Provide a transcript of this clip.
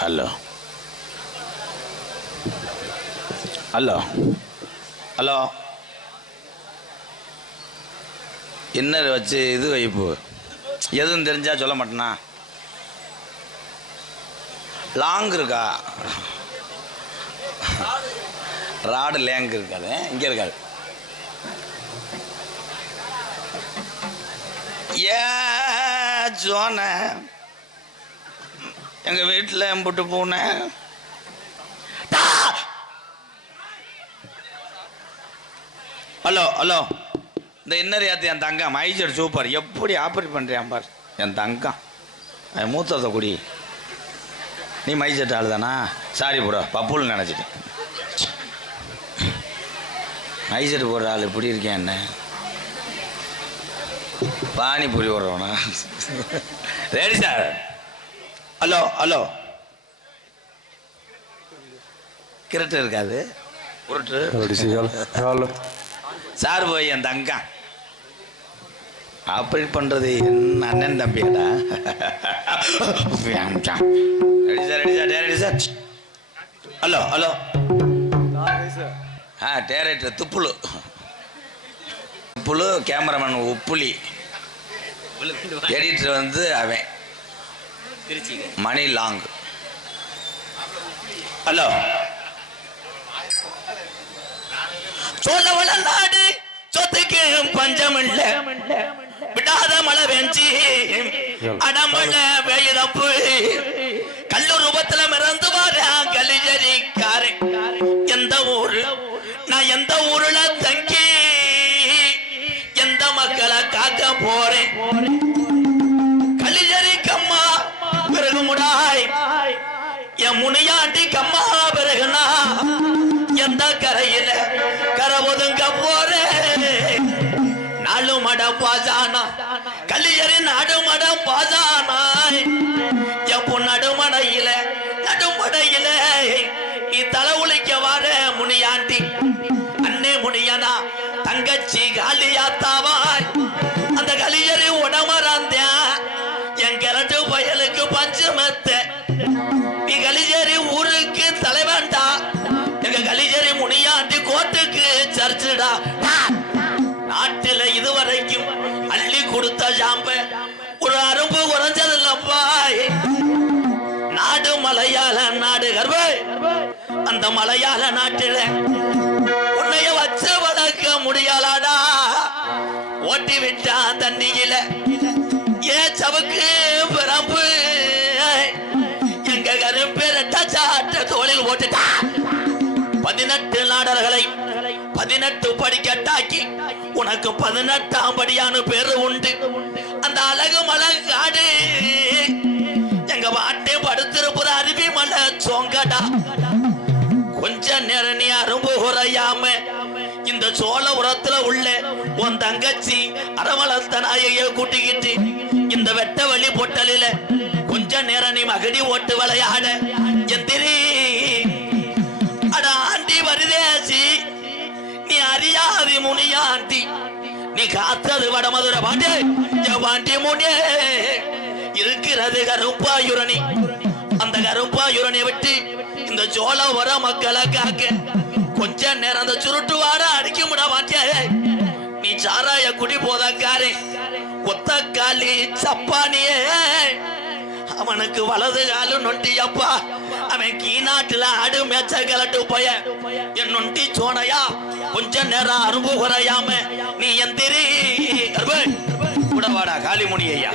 Hello hello hello என்ன வச்சு இது வைப்பு எதுவும் தெரிஞ்சா சொல்ல மாட்டேனா? லாங் இருக்கா? ராடு லேங்க் இருக்காது, இங்கே இருக்காது. ஏ ஜோன எங்க வீட்டில் எம்பிட்டு போனேன். ஹலோ ஹலோ, இந்த இன்னர் யாத்து என் தங்கம் மைஜர் சூப்பர், எப்படி ஆப்ரேட் பண்ணுறியான் பார் என் தங்கம். மூத்தத்தை குடி. நீ மைசெட் ஆள் தானா? சாரி ப்ரோ, பப்புல்னு நினச்சிட்டேன். மைசெட் போடுற ஆள் இப்படி இருக்கேன் என்ன? பானிபூரி போடுறவனா? Ready sir. ஹலோ ஹலோ, கிரட்டு இருக்காது, உருட்டு சார் போய் என் தங்கம் ஆப்ரேட் பண்ணுறது என்ன அண்ணன் தம்பிடா. Ready sir, ready sir, ready sir. Hello hello, director துப்புலு, துப்புலு, கேமராமேன் உப்புலி, எடிட்டர் வந்து அவன் மணி லாங். ஹலோ, சோழவள நாடு சொத்துக்கு பஞ்சம் இல்ல, விடாத மழை பெஞ்சி அடமழ பெய்தப்பு, கல்லூர் ரூபத்துல மிறந்து வார கலிஜரிக்காரே. எந்த ஊரு நான், எந்த ஊருல தங்கி எந்த மக்களை காக்க போறேன். கலிஜரி கம்மா பிறகு முடாய், என் முனியாண்டி கம்மா பிறகுனா எந்த கரையில கரை ஒதுங்க போறேன். நாலு மடம் பாசானா கலியரி நடுமடம் பாசானாய், எப்போ நடுமடையில நடுமடையில நீ தலை உளிக்க வார முனியாண்டி. அண்ணே முனியனா தங்கச்சி காலியாத்தாவாய், அந்த கலியரி உடமறாந்த என் கிரட்டு பயலுக்கு பஞ்சமத்த. நீ கலியரி ஊருக்கு தலைவன்டா, எங்க கலிஜரி முனியாண்டி கோட்டுக்கு சர்ச்சுடா. நாட்டில இதுவரைக்கும் அள்ளி கொடுத்த ஜாம்ப ஒரு அரும்பு குறைஞ்சதில்லப்பா. நாடு மலையாள நாடு கர்ப்ப, அந்த மலையாள நாட்டில உன்னைய வச்ச வளர்க்க முடியலாடா. ஓட்டி விட்டான் தண்ணியில ஏ சவுக்கு பிறப்பு, எங்க கருப்பேரட்ட சாட்ட தோளில் ஓட்டுட்டா. 18 நாடர்களை 18 படிக்கட்டாக்கி உனக்கு 18ஆம் படியான பேரு உண்டு. அந்த அழகு மலை காடு எங்க வாட்டே படுத்திருப்பது அருவி மலை சோங்கடா. கொஞ்ச நேரம் நீ அரும்பு குறையாம இந்த சோழ உரத்துல உள்ள உன் தங்கச்சி அரவளத்த நாயைய கூட்டிக்கிட்டு இந்த வெட்ட வழி பொட்டலில கொஞ்ச நேரம் நீ மகடி ஓட்டு விளையாட. எந்திரி அட ஆண்டி வருதேசி, நீ அறியாதி முனியாண்டி, நீ காத்தது வடமதுரை பாண்டே பாண்டி முனே. இருக்கிறது கருப்பாயுரணி, அந்த கருப்பாயுரணியை விட்டு இந்த சோழ வர மக்களை காக்க கொஞ்ச நேரம் அந்த சுருட்டு வாட அடிக்க முட மாட்டியா. நீ சாராய குடி போதக்காரே ஒத்த காலி சப்பானியே, அவனுக்கு வலது காலு நொண்டியப்பா. அவன் கீநாட்டுல ஆடு மேச்ச கலட்டு போய என் நொண்டி சோனையா. கொஞ்ச நேரம் அரும்பு குறையாம நீ எந்திரி. கூட வாடா காளிமுனி ஐயா.